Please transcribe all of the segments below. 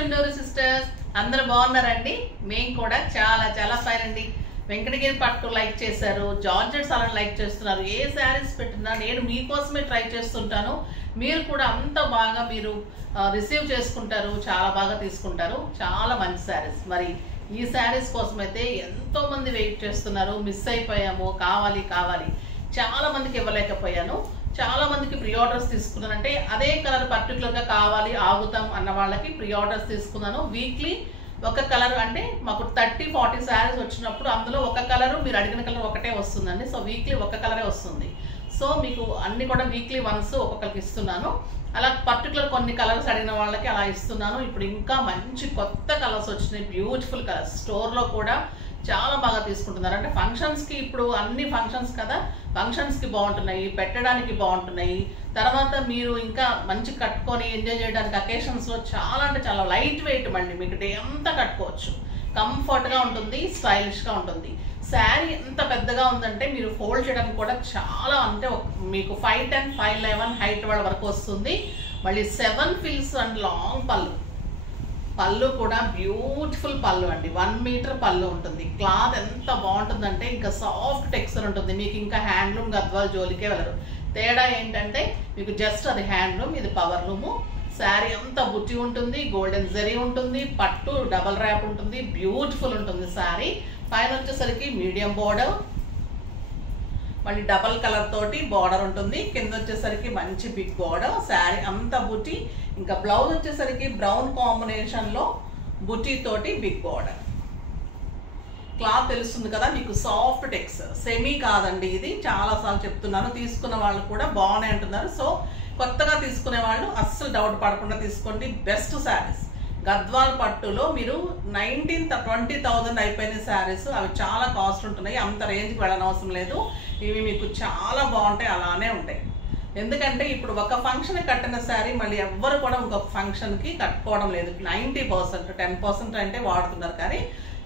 Chunduru sisters అందరూ బాగున్నారండి. మేము కూడా చాలా చాలా ఫైన్ అండి. వెంకటగిరి పట్టు లైక్ చేశారు, జార్జెట్స్ అలా లైక్ చేస్తున్నారు. ఏ శారీస్ పెట్టినా నేను మీకోసమే ట్రై చేస్తుంటాను. మీరు కూడా అంత బాగా మీరు రిసీవ్ చేసుకుంటారు, చాలా బాగా తీసుకుంటారు. చాలా మంచి శారీస్. మరి ఈ శారీస్ కోసం అయితే ఎంతో మంది వెయిట్ చేస్తున్నారు. మిస్ అయిపోయాము, కావాలి కావాలి చాలా మందికి ఇవ్వలేకపోయాను. చాలా మందికి ప్రీ ఆర్డర్స్ తీసుకున్నాను. అంటే అదే కలర్ పర్టికులర్గా కావాలి ఆగుతాం అన్న వాళ్ళకి ప్రీ ఆర్డర్స్ తీసుకున్నాను. వీక్లీ ఒక కలర్, అంటే మాకు 30-40 శారీస్ వచ్చినప్పుడు అందులో ఒక కలరు మీరు అడిగిన కలర్ ఒకటే వస్తుందండి. సో వీక్లీ ఒక కలరే వస్తుంది. సో మీకు అన్ని కూడా వీక్లీ వన్స్ ఒక్కొక్కరికి ఇస్తున్నాను. అలా పర్టికులర్ కొన్ని కలర్స్ అడిగిన వాళ్ళకి అలా ఇస్తున్నాను. ఇప్పుడు ఇంకా మంచి కొత్త కలర్స్ వచ్చినాయి, బ్యూటిఫుల్ కలర్స్. స్టోర్లో కూడా చాలా బాగా తీసుకుంటున్నారు. అంటే ఫంక్షన్స్కి, ఇప్పుడు అన్ని ఫంక్షన్స్ కదా, ఫంక్షన్స్కి బాగుంటున్నాయి, పెట్టడానికి బాగుంటున్నాయి. తర్వాత మీరు ఇంకా మంచి కట్టుకొని ఎంజాయ్ చేయడానికి అకేషన్స్లో చాలా అంటే చాలా లైట్ వెయిట్ మళ్ళీ మీకు డే అంతా కట్టుకోవచ్చు. కంఫర్ట్గా ఉంటుంది, స్టైలిష్గా ఉంటుంది. శారీ ఎంత పెద్దగా ఉందంటే మీరు ఫోల్డ్ చేయడానికి కూడా చాలా, అంటే మీకు 5'10", 5'11" హైట్ వాళ్ళ వరకు వస్తుంది. మళ్ళీ 7 ఫీల్స్ అండ్ లాంగ్ పళ్ళు. పళ్ళు కూడా బ్యూటిఫుల్ పళ్ళు అండి. 1 మీటర్ పళ్ళు ఉంటుంది. క్లాత్ ఎంత బాగుంటుందంటే ఇంకా సాఫ్ట్ టెక్స్చర్ ఉంటుంది. మీకు ఇంకా హ్యాండ్లూమ్ గద్వాల్ జోలికే వెళ్ళరు. తేడా ఏంటంటే మీకు జస్ట్ అది హ్యాండ్లూమ్, ఇది పవర్ లూము. శారీ అంతా బుట్టి ఉంటుంది, గోల్డెన్ జరీ ఉంటుంది, పట్టు డబల్ ర్యాప్ ఉంటుంది, బ్యూటిఫుల్ ఉంటుంది శారీ. పైన వచ్చేసరికి మీడియం బోర్డర్, మళ్ళీ డబల్ కలర్ తోటి బార్డర్ ఉంటుంది. కింద వచ్చేసరికి మంచి బిగ్ బార్డర్. శారీ అంతా బుట్టి. ఇంకా బ్లౌజ్ వచ్చేసరికి బ్రౌన్ కాంబినేషన్లో బుట్టి తోటి బిగ్ బార్డర్. క్లాత్ తెలుస్తుంది కదా మీకు, సాఫ్ట్ టెక్స్చర్, సెమీ కాదండి ఇది. చాలాసార్లు చెప్తున్నాను, తీసుకున్న వాళ్ళు కూడా బాగున్నాయి అంటున్నారు. సో కొత్తగా తీసుకునే వాళ్ళు అస్సలు డౌట్ పడకుండా తీసుకోండి. బెస్ట్ శారీస్. గద్వాల్ పట్టులో మీరు 19,000-20,000 అయిపోయిన శారీస్, అవి చాలా కాస్ట్ ఉంటున్నాయి. అంత రేంజ్కి వెళ్ళనవసరం లేదు. ఇవి మీకు చాలా బాగుంటాయి, అలానే ఉంటాయి. ఎందుకంటే ఇప్పుడు ఒక ఫంక్షన్ కట్టిన శారీ మళ్ళీ ఎవ్వరు కూడా ఇంకొక ఫంక్షన్కి కట్టుకోవడం లేదు. 90%, 10% అంటే వాడుతున్నారు. కానీ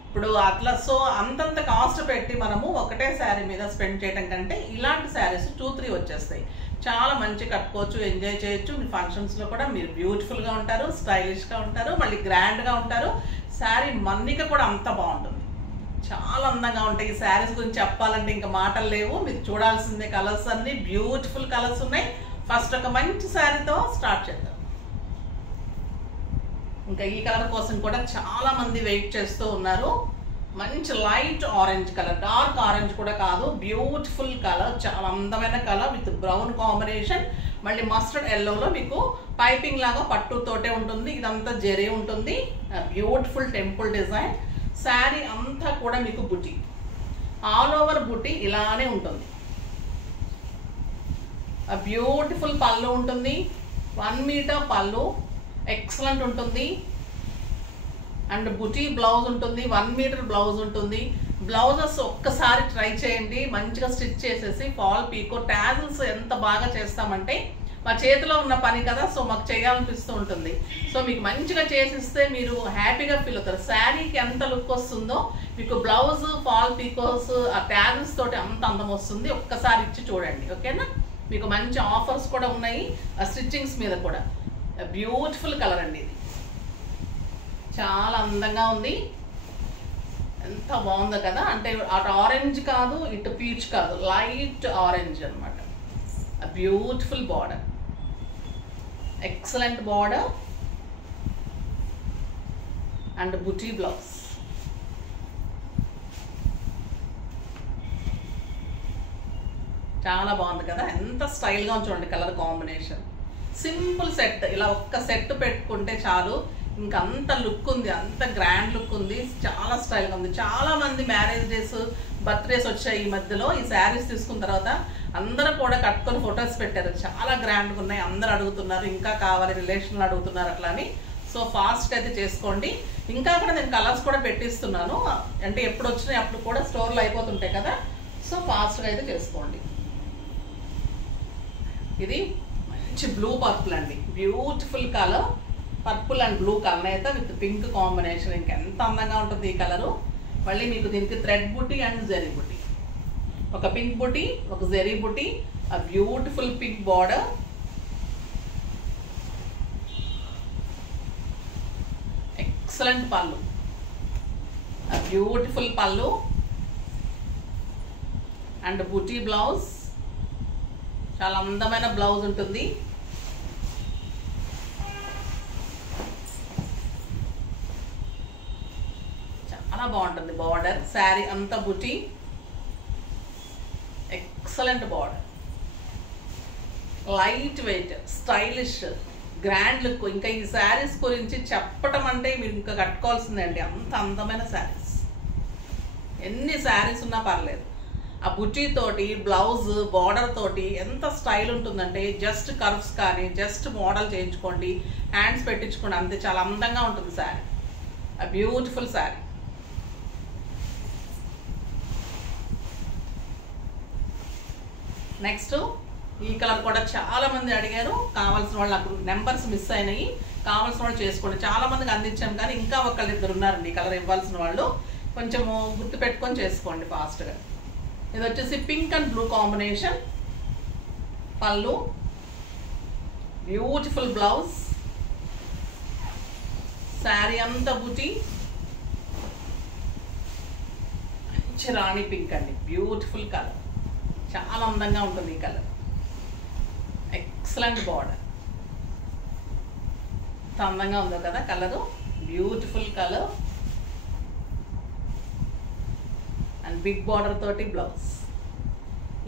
ఇప్పుడు అట్లా సో అంతంత కాస్ట్ పెట్టి మనము ఒకటే శారీ మీద స్పెండ్ చేయడం కంటే ఇలాంటి శారీస్ 2-3 వచ్చేస్తాయి. చాలా మంచి కట్టుకోవచ్చు, ఎంజాయ్ చేయొచ్చు. మీ ఫంక్షన్స్లో కూడా మీరు బ్యూటిఫుల్గా ఉంటారు, స్టైలిష్గా ఉంటారు, మళ్ళీ గ్రాండ్గా ఉంటారు. శారీ మన్నిక కూడా అంత బాగుంటుంది, చాలా అందంగా ఉంటాయి. ఈ శారీస్ గురించి చెప్పాలంటే ఇంకా మాటలు లేవు. మీరు చూడాల్సిందే. కలర్స్ అన్ని బ్యూటిఫుల్ కలర్స్ ఉన్నాయి. ఫస్ట్ ఒక మంచి శారీతో స్టార్ట్ చేద్దాం. ఇంకా ఈ కలర్ కోసం కూడా చాలా మంది వెయిట్ చేస్తూ ఉన్నారు. మంచి light orange colour, dark orange కూడా కాదు, బ్యూటిఫుల్ కలర్, చాలా అందమైన కలర్ విత్ బ్రౌన్ కాంబినేషన్. మళ్ళీ మస్టర్డ్ ఎల్లోలో మీకు పైపింగ్ లాగా పట్టుతోటే ఉంటుంది. ఇదంతా జరీ ఉంటుంది. Beautiful temple design. శారీ అంతా కూడా మీకు బుటీ, ఆల్ ఓవర్ బుటీ ఇలానే ఉంటుంది. బ్యూటిఫుల్ పళ్ళు ఉంటుంది, 1 మీటర్ పళ్ళు, ఎక్సలెంట్ ఉంటుంది. అండ్ బుటీ బ్లౌజ్ ఉంటుంది, 1 మీటర్ బ్లౌజ్ ఉంటుంది. బ్లౌజెస్ ఒక్కసారి ట్రై చేయండి, మంచిగా స్టిచ్ చేసేసి ఫాల్ పీకో టాజిల్స్ ఎంత బాగా చేస్తామంటే మా చేతిలో ఉన్న పని కదా, సో మాకు చేయాలనిపిస్తూ ఉంటుంది. సో మీకు మంచిగా చేసిస్తే మీరు హ్యాపీగా ఫీల్ అవుతారు. శారీకి ఎంత లుక్ వస్తుందో మీకు బ్లౌజ్, ఫాల్ పీకోస్, ఆ టాజిల్స్ తోటి అంత అందం వస్తుంది. ఒక్కసారి ఇచ్చి చూడండి, ఓకేనా? మీకు మంచి ఆఫర్స్ కూడా ఉన్నాయి ఆ స్టిచ్చింగ్స్ మీద కూడా. బ్యూటిఫుల్ కలర్ అండి ఇది, చాలా అందంగా ఉంది. ఎంత బాగుందో కదా. అంటే అటు ఆరెంజ్ కాదు, ఇటు పీచ్ కాదు, లైట్ ఆరెంజ్ అనమాట. Beautiful border, excellent border and buti blouse. చాలా బాగుంది కదా, ఎంత స్టైల్గా చూడండి కలర్ కాంబినేషన్. సింపుల్ సెట్, ఇలా ఒక్క సెట్ పెట్టుకుంటే చాలు, ఇంకా అంత లుక్ ఉంది, అంత గ్రాండ్ లుక్ ఉంది, చాలా స్టైల్గా ఉంది. చాలా మంది మ్యారేజ్ డేస్, బర్త్డేస్ వచ్చాయి ఈ మధ్యలో. ఈ శారీస్ తీసుకున్న తర్వాత అందరూ కూడా కట్టుకొని ఫొటోస్ పెట్టారు, చాలా గ్రాండ్గా ఉన్నాయి. అందరూ అడుగుతున్నారు, ఇంకా కావాలి, రిలేషన్లు అడుగుతున్నారు అట్లా అని. సో ఫాస్ట్ అయితే చేసుకోండి. ఇంకా కూడా నేను కలర్స్ కూడా పెట్టిస్తున్నాను, అంటే ఎప్పుడు వచ్చినాయి అప్పుడు కూడా స్టోర్లో అయిపోతుంటాయి కదా. సో ఫాస్ట్గా అయితే చేసుకోండి. ఇది మంచి బ్లూ పర్పుల్ అండి, beautiful colour. Purple and blue colour అయితే విత్ పింక్ కాంబినేషన్, ఇంకెంత అందంగా ఉంటుంది ఈ కలరు. మళ్ళీ మీకు దీనికి థ్రెడ్ బుటీ అండ్ జరీ బుటీ, ఒక పింక్ బుటీ, ఒక జరీ బుటీ, ఆ బ్యూటిఫుల్ పింక్ బార్డర్. ఎక్సలెంట్ పళ్ళు, బ్యూటిఫుల్ పళ్ళు అండ్ బుటీ బ్లౌజ్. చాలా అందమైన బ్లౌజ్ ఉంటుంది. చాలా బాగుంటుంది బార్డర్. శారీ అంతా బుటీ, excellent border, light weight, stylish, grand look. ఇంకా ఈ శారీస్ గురించి చెప్పటం అంటే మీరు ఇంకా కట్టుకోవాల్సిందండి. అంత అందమైన శారీస్, ఎన్ని శారీస్ ఉన్నా పర్లేదు. ఆ బుటీ తోటి బ్లౌజ్ బార్డర్ తోటి ఎంత స్టైల్ ఉంటుందంటే జస్ట్ కర్వ్స్ కానీ జస్ట్ మోడల్ చేయించుకోండి, హ్యాండ్స్ పెట్టించుకోండి, అంతే చాలా అందంగా ఉంటుంది శారీ. ఆ బ్యూటిఫుల్ శారీ. నెక్స్ట్ ఈ కలర్ కూడా చాలా మంది అడిగారు. కావాల్సిన వాళ్ళు, నాకు నెంబర్స్ మిస్ అయినాయి, కావాల్సిన వాళ్ళు చేసుకోండి. చాలా మందికి అందించాను కానీ ఇంకా ఒకళ్ళిద్దరు ఉన్నారండి ఈ కలర్ ఇవ్వాల్సిన వాళ్ళు. కొంచెము గుర్తు పెట్టుకొని చేసుకోండి ఫాస్ట్గా. ఇది వచ్చేసి పింక్ అండ్ బ్లూ కాంబినేషన్. పళ్ళు, బ్యూటిఫుల్ బ్లౌజ్, శారీ అంతా బుటీ, మంచి రాణి పింక్ అండి, బ్యూటిఫుల్ కలర్, చాలా అందంగా ఉంటుంది ఈ కలర్. ఎక్సలెంట్ బార్డర్, ఎంత అందంగా ఉందో కదా colour, beautiful colour and big border తోటి బ్లౌజ్.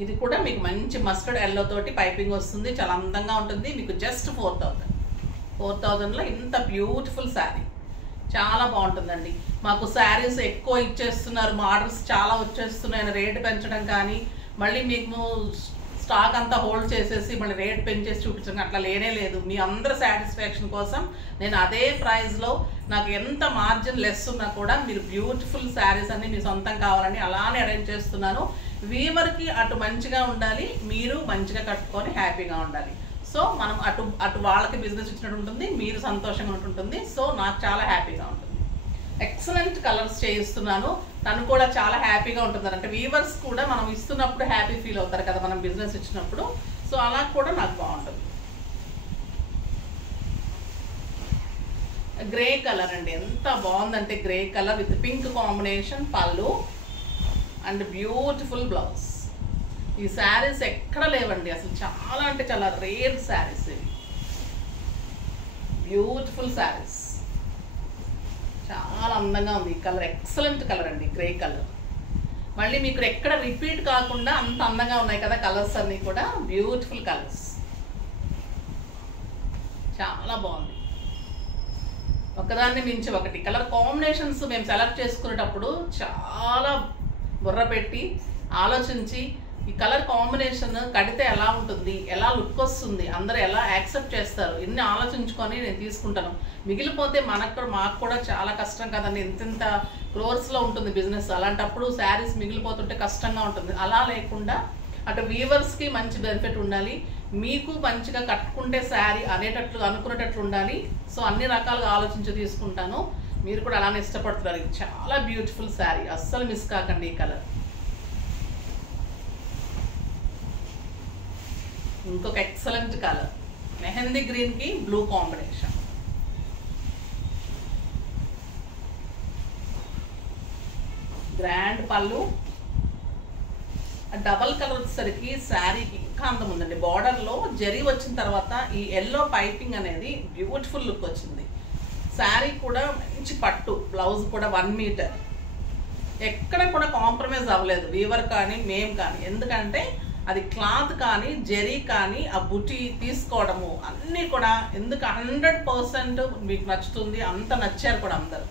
ఇది కూడా మీకు మంచి మస్టర్డ్ ఎల్లో తోటి పైపింగ్ వస్తుంది, చాలా అందంగా ఉంటుంది. మీకు జస్ట్ 4,000లో ఇంత బ్యూటిఫుల్ శారీ, చాలా బాగుంటుందండి. మాకు శారీస్ ఎక్కువ ఇచ్చేస్తున్నారు, ఆర్డర్స్ చాలా వచ్చేస్తున్నాయని రేటు పెంచడం కానీ, మళ్ళీ మీకు స్టాక్ అంతా హోల్డ్ చేసేసి మళ్ళీ రేట్ పెంచేసి చూపించడం అట్లా లేనే లేదు. మీ అందరి సాటిస్ఫాక్షన్ కోసం నేను అదే ప్రైస్లో, నాకు ఎంత మార్జిన్ లెస్ ఉన్నా కూడా మీరు బ్యూటిఫుల్ శారీస్ అన్ని మీ సొంతం కావాలని అలానే అరేంజ్ చేస్తున్నాను. వీవర్కి అటు మంచిగా ఉండాలి, మీరు మంచిగా కట్టుకొని హ్యాపీగా ఉండాలి. సో మనం అటు వాళ్ళకి బిజినెస్ ఇచ్చినట్టు ఉంటుంది, మీరు సంతోషంగా ఉంటుంటుంది. సో నాకు చాలా హ్యాపీగా ఉంటుంది. ఎక్సలెంట్ కలర్స్ చేయిస్తున్నాను, తను కూడా చాలా హ్యాపీగా ఉంటున్నారు. అంటే వీవర్స్ కూడా మనం ఇస్తున్నప్పుడు హ్యాపీ ఫీల్ అవుతారు కదా మనం బిజినెస్ ఇచ్చినప్పుడు. సో అలా కూడా నాకు బాగుంటుంది. గ్రే కలర్ అండి, ఎంత బాగుందంటే grey colour with pink combination. పళ్ళు అండ్ బ్యూటిఫుల్ బ్లౌజ్. ఈ శారీస్ ఎక్కడ లేవండి అసలు, చాలా అంటే చాలా రేర్ శారీస్ ఇవి. బ్యూటిఫుల్ శారీస్, చాలా అందంగా ఉంది ఈ కలర్. ఎక్సలెంట్ కలర్ అండి, గ్రే కలర్. మళ్ళీ మీకు ఎక్కడ రిపీట్ కాకుండా అంత అందంగా ఉన్నాయి కదా కలర్స్ అన్నీ కూడా, బ్యూటిఫుల్ కలర్స్, చాలా బాగుంది. ఒకదాన్ని మించి ఒకటి కలర్ కాంబినేషన్స్ మేము సెలెక్ట్ చేసుకునేటప్పుడు చాలా బుర్ర పెట్టి ఆలోచించి ఈ కలర్ కాంబినేషన్ కడితే ఎలా ఉంటుంది, ఎలా లుక్ వస్తుంది, అందరూ ఎలా యాక్సెప్ట్ చేస్తారు, ఇన్ని ఆలోచించుకొని నేను తీసుకుంటాను. మిగిలిపోతే మాకు కూడా చాలా కష్టం కదండి. ఇంత క్రోర్స్లో ఉంటుంది బిజినెస్. అలాంటప్పుడు శారీస్ మిగిలిపోతుంటే కష్టంగా ఉంటుంది. అలా లేకుండా అటు వీవర్స్కి మంచి బెనిఫిట్ ఉండాలి, మీకు మంచిగా కట్టుకుంటే శారీ అనుకునేటట్లు ఉండాలి. సో అన్ని రకాలుగా ఆలోచించి తీసుకుంటాను. మీరు కూడా అలానే ఇష్టపడుతున్నారు. ఇది చాలా బ్యూటిఫుల్ శారీ, అస్సలు మిస్ కాకండి ఈ కలర్. ఇంకొక ఎక్సలెంట్ కలర్, మెహందీ గ్రీన్కి బ్లూ కాంబినేషన్. గ్రాండ్ పళ్ళు, డబల్ కలర్ వచ్చేసరికి శారీకి ఇంకా అందం ఉందండి. బార్డర్లో జరీ వచ్చిన తర్వాత ఈ ఎల్లో పైపింగ్ అనేది బ్యూటిఫుల్ లుక్ వచ్చింది. శారీ కూడా మంచి పట్టు, బ్లౌజ్ కూడా 1 మీటర్, ఎక్కడ కూడా కాంప్రమైజ్ అవ్వలేదు వీవర్ కానీ మేము కానీ. ఎందుకంటే అది క్లాత్ కానీ జరీ కానీ ఆ బుటీ తీసుకోవడము అన్నీ కూడా ఎందుకు 100% మీకు నచ్చుతుంది. అంత నచ్చారు కూడా అందరూ.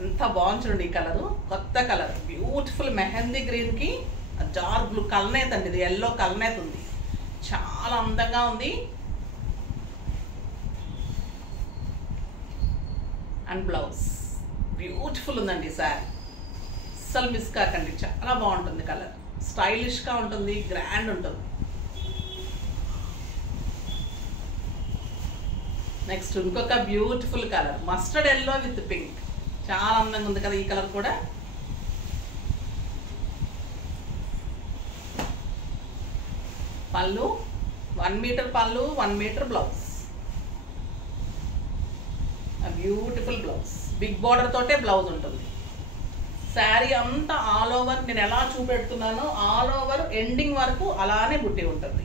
ఎంత బాగుంది చూడండి ఈ కలరు, కొత్త కలర్, బ్యూటిఫుల్ మెహందీ గ్రీన్కి డార్క్ బ్లూ కల్నేత్ అండి, ఇది ఎల్లో కల్నేత్ ఉంది, చాలా అందంగా ఉంది. అండ్ బ్లౌజ్ బ్యూటిఫుల్ ఉందండి శారీ, అస్సలు మిస్ కాకండి, చాలా బాగుంటుంది కలర్, స్టైలిష్గా ఉంటుంది, గ్రాండ్ ఉంటుంది. నెక్స్ట్ ఇంకొక beautiful colour, mustard yellow with pink, చాలా అందంగా ఉంది కదా ఈ కలర్ కూడా. పళ్ళు 1 మీటర్ పళ్ళు, 1 metre blouse. Beautiful blouse, big border తోటే బ్లౌజ్ ఉంటుంది. శారీ అంతా ఆల్ ఓవర్ నేను ఎలా చూపెడుతున్నానో ఆల్ ఓవర్ ఎండింగ్ వరకు అలానే బుట్టి ఉంటుంది.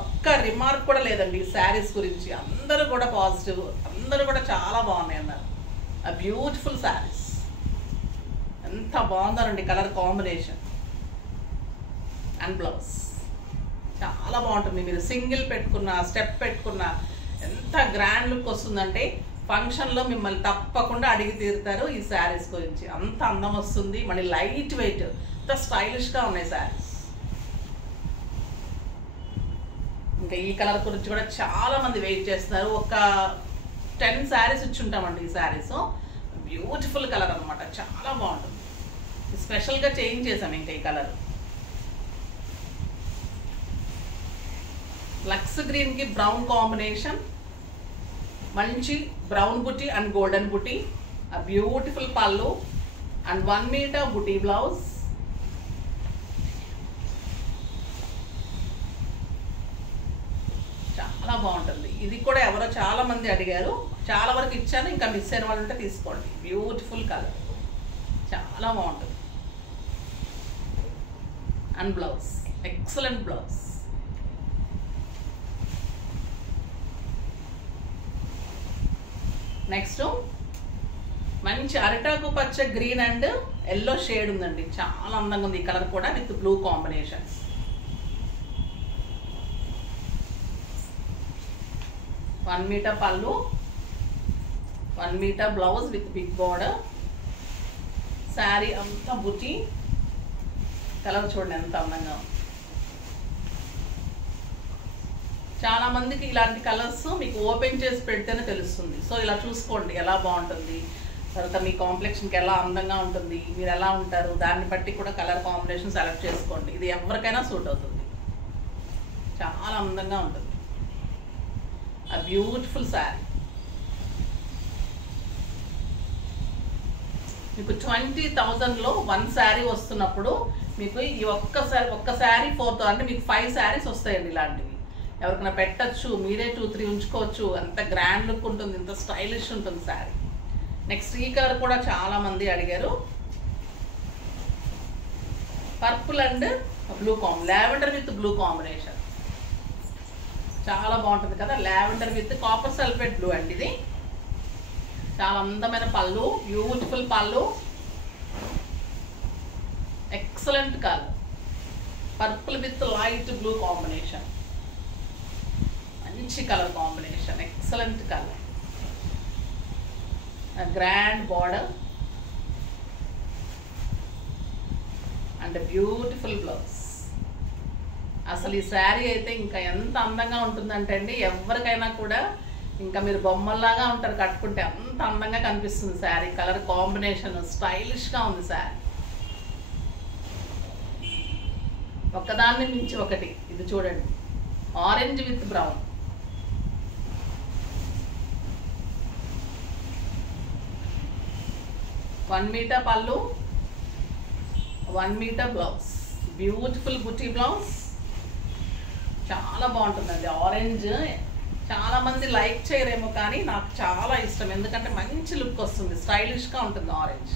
ఒక్క రిమార్క్ కూడా లేదండి ఈ శారీస్ గురించి. అందరూ కూడా పాజిటివ్, అందరూ కూడా చాలా బాగున్నాయి అన్నారు. ఆ బ్యూటిఫుల్ శారీస్ ఎంత బాగుందోనండి, కలర్ కాంబినేషన్ అండ్ బ్లౌజ్ చాలా బాగుంటుంది. మీరు సింగిల్ పెట్టుకున్నా, స్టెప్ పెట్టుకున్నా ఎంత గ్రాండ్ లుక్ వస్తుందంటే ఫంక్షన్లో మిమ్మల్ని తప్పకుండా అడిగి తీరుతారు ఈ శారీస్ గురించి. అంత అందం వస్తుంది, మళ్ళీ లైట్ వెయిట్, అంత స్టైలిష్గా ఉన్నాయి శారీస్. ఇంకా ఈ కలర్ గురించి కూడా చాలా మంది వెయిట్ చేస్తున్నారు. ఒక 10 శారీస్ ఇచ్చి ఉంటామండి ఈ శారీస్. బ్యూటిఫుల్ కలర్ అనమాట, చాలా బాగుంటుంది. స్పెషల్గా చేంజ్ చేసాం ఇంకా ఈ కలర్. లక్స్ గ్రీన్కి బ్రౌన్ కాంబినేషన్, మంచి బ్రౌన్ బుట్టి అండ్ గోల్డెన్ బుట్టి, ఆ బ్యూటిఫుల్ పళ్ళు అండ్ 1 మీటర్ బుట్టి బ్లౌజ్. చాలా బాగుంటుంది. ఇది కూడా ఎవరో చాలా మంది అడిగారు, చాలా వరకు ఇచ్చాను. ఇంకా మిస్ అయిన వాళ్ళు ఉంటే తీసుకోండి. బ్యూటిఫుల్ కలర్, చాలా బాగుంటుంది. And blouse excellent blouse. Next మంచి అరిటాకు పచ్చ గ్రీన్ అండ్ ఎల్లో షేడ్ ఉందండి, చాలా అందంగా ఉంది ఈ కలర్ కూడా with blue combinations. One metre పళ్ళు, 1 metre blouse with big border. Sari అంతా బుట్టి, కలర్ చూడండి ఎంత అందంగా ఉంది. చాలా మందికి ఇలాంటి కలర్స్ మీకు ఓపెన్ చేసి పెడితేనే తెలుస్తుంది. సో ఇలా చూసుకోండి ఎలా బాగుంటుంది, తర్వాత మీ కాంప్లెక్షన్కి ఎలా అందంగా ఉంటుంది, మీరు ఎలా ఉంటారు, దాన్ని బట్టి కూడా కలర్ కాంబినేషన్ సెలెక్ట్ చేసుకోండి. ఇది ఎవరికైనా సూట్ అవుతుంది, చాలా అందంగా ఉంటుంది. ఆ బ్యూటిఫుల్ శారీ మీకు 20,000లో 1 శారీ వస్తున్నప్పుడు మీకు ఈ ఒక్క శారీ 4,000 అంటే మీకు 5 శారీస్ వస్తాయండి ఇలాంటివి. ఎవరికైనా పెట్టచ్చు, మీరే 2-3 ఉంచుకోవచ్చు. అంత గ్రాండ్ లుక్ ఉంటుంది, ఇంత స్టైలిష్ ఉంటుంది శారీ. నెక్స్ట్ ఈ కలర్ కూడా చాలా మంది అడిగారు, purple and blue lavender with blue combination. చాలా బాగుంటుంది కదా, lavender with copper sulphate blue అండి. ఇది చాలా అందమైన పళ్ళు, బ్యూటిఫుల్ పళ్ళు, excellent colour. Purple with light blue combination, మంచి colour combination, excellent colour. Grand border and beautiful blouse. అసలు ఈ శారీ అయితే ఇంకా ఎంత అందంగా ఉంటుందంటే అండి, ఎవరికైనా కూడా ఇంకా మీరు బొమ్మల్లాగా ఉంటారు కట్టుకుంటే, అంత అందంగా కనిపిస్తుంది శారీ. కలర్ కాంబినేషన్ స్టైలిష్గా ఉంది శారీ, ఒకదాన్ని మించి ఒకటి. ఇది చూడండి, orange with brown, one metre పళ్ళు, 1 మీటర్ బ్లౌజ్, బ్యూటిఫుల్ బుటీ బ్లౌజ్. చాలా బాగుంటుందండి. ఆరెంజ్ చాలా మంది లైక్ చేయరేమో, కానీ నాకు చాలా ఇష్టం. ఎందుకంటే మంచి లుక్ వస్తుంది, స్టైలిష్గా ఉంటుంది. ఆరెంజ్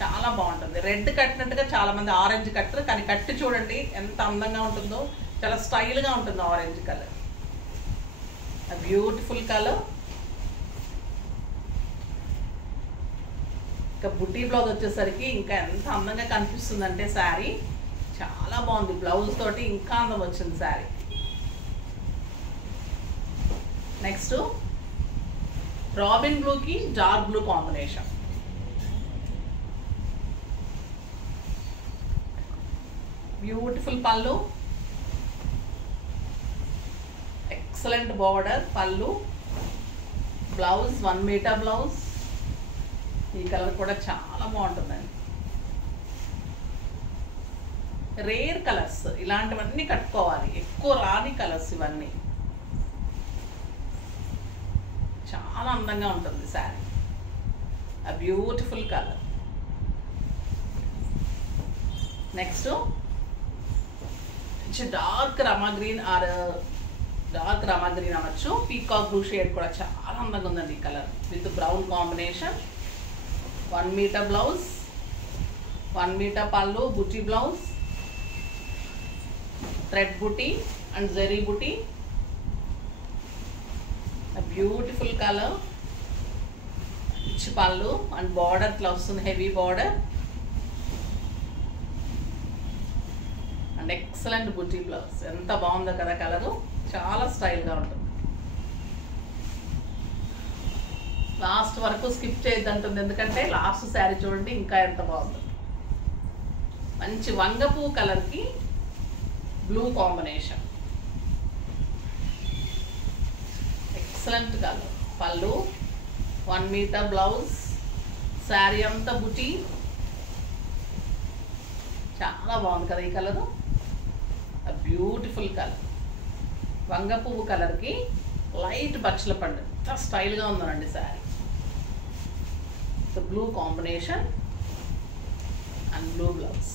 చాలా బాగుంటుంది. రెడ్ కట్టినట్టుగా చాలా మంది ఆరెంజ్ కట్టరు, కానీ కట్టి చూడండి ఎంత అందంగా ఉంటుందో, చాలా స్టైల్గా ఉంటుంది ఆరెంజ్ కలర్. Beautiful colour. ఇంకా బుటీ బ్లౌజ్ వచ్చేసరికి ఇంకా ఎంత అందంగా కనిపిస్తుందంటే శారీ చాలా బాగుంది. బ్లౌజ్ తోటి ఇంకా అందం వచ్చింది శారీ. నెక్స్ట్ రాబిన్ బ్లూకి డార్క్ బ్లూ కాంబినేషన్, బ్యూటిఫుల్ పళ్ళు, ఎక్సలెంట్ బార్డర్ పళ్ళు, బ్లౌజ్ 1 మీటర్ బ్లౌజ్. ఈ కలర్ కూడా చాలా బాగుంటుందండి. రేర్ కలర్స్, ఇలాంటివన్నీ కట్టుకోవాలి, ఎక్కువ రాని కలర్స్ ఇవన్నీ. చాలా అందంగా ఉంటుంది శారీ. ఆ బ్యూటిఫుల్ కలర్. నెక్స్ట్ డార్క్ రమా గ్రీన్ ఆర్ డార్క్ రమా గ్రీన్ అనొచ్చు, పీకాక్ బ్లూ షేడ్ కూడా చాలా చాలా అందంగా ఉందండి ఈ colour with brown combination. 1 metre blouse, 1 metre పళ్ళు, బుటీ బ్లౌజ్, థ్రెడ్ బుటీ అండ్ జరీ బుటీ. బ్యూటిఫుల్ కలర్, రిచ్ పళ్ళు అండ్ బార్డర్ ఇట్లా వస్తుంది, హెవీ బార్డర్ అండ్ ఎక్సలెంట్ బుటీ బ్లౌజ్. ఎంత బాగుందో కదా కలరు, చాలా స్టైల్గా ఉంటుంది. లాస్ట్ వరకు స్కిప్ చేయొద్దంటుంది, ఎందుకంటే లాస్ట్ శారీ చూడండి ఇంకా ఎంత బాగుందో. మంచి వంగపూ కలర్కి బ్లూ కాంబినేషన్, ఎక్సలెంట్ కలర్. పళ్ళు, 1 మీటర్ బ్లౌజ్, శారీ అంతా బుటీ. చాలా బాగుంది కదా ఈ కలరు, బ్యూటిఫుల్ కలర్. వంగ పువ్వు కలర్కి లైట్ బచ్చల పండు, చాలా స్టైల్గా ఉందండి sari. Blue combination and blue blouse.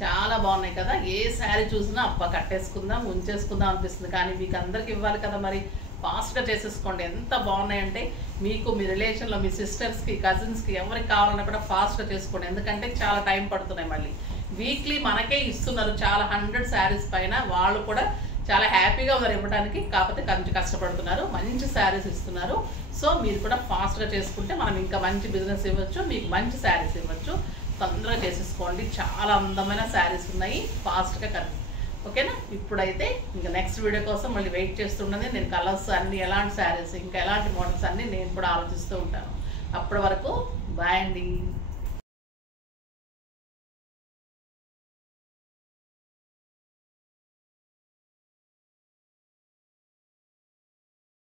చాలా బాగున్నాయి కదా. ఏ శారీ చూసినా అబ్బా కట్టేసుకుందాం, ఉంచేసుకుందాం అనిపిస్తుంది. కానీ మీకు అందరికి ఇవ్వాలి కదా, మరి ఫాస్ట్గా చేసేసుకోండి. ఎంత బాగున్నాయంటే మీకు మీ రిలేషన్లో మీ సిస్టర్స్కి, కజిన్స్కి ఎవరికి కావాలన్నా కూడా ఫాస్ట్గా చేసుకోండి. ఎందుకంటే చాలా టైం పడుతున్నాయి. మళ్ళీ వీక్లీ మనకే ఇస్తున్నారు చాలా 100 శారీస్ పైన. వాళ్ళు కూడా చాలా హ్యాపీగా ఉన్నారు ఇవ్వడానికి, కాకపోతే కొంచెం కష్టపడుతున్నారు. మంచి శారీస్ ఇస్తున్నారు. సో మీరు కూడా ఫాస్ట్గా చేసుకుంటే మనం ఇంకా మంచి బిజినెస్ ఇవ్వచ్చు, మీకు మంచి శారీస్ ఇవ్వచ్చు. తొందరగా చేసేసుకోండి. చాలా అందమైన శారీస్ ఉన్నాయి, ఫాస్ట్గా కలిసి. ఓకేనా? ఇప్పుడైతే ఇంకా నెక్స్ట్ వీడియో కోసం మళ్ళీ వెయిట్ చేస్తుండీ. నేను కలర్స్ అన్ని, ఎలాంటి శారీస్, ఇంకా ఎలాంటి మోడల్స్ అన్నీ నేను కూడా ఆలోచిస్తూ ఉంటాను. అప్పటి వరకు బాయ్ అండి.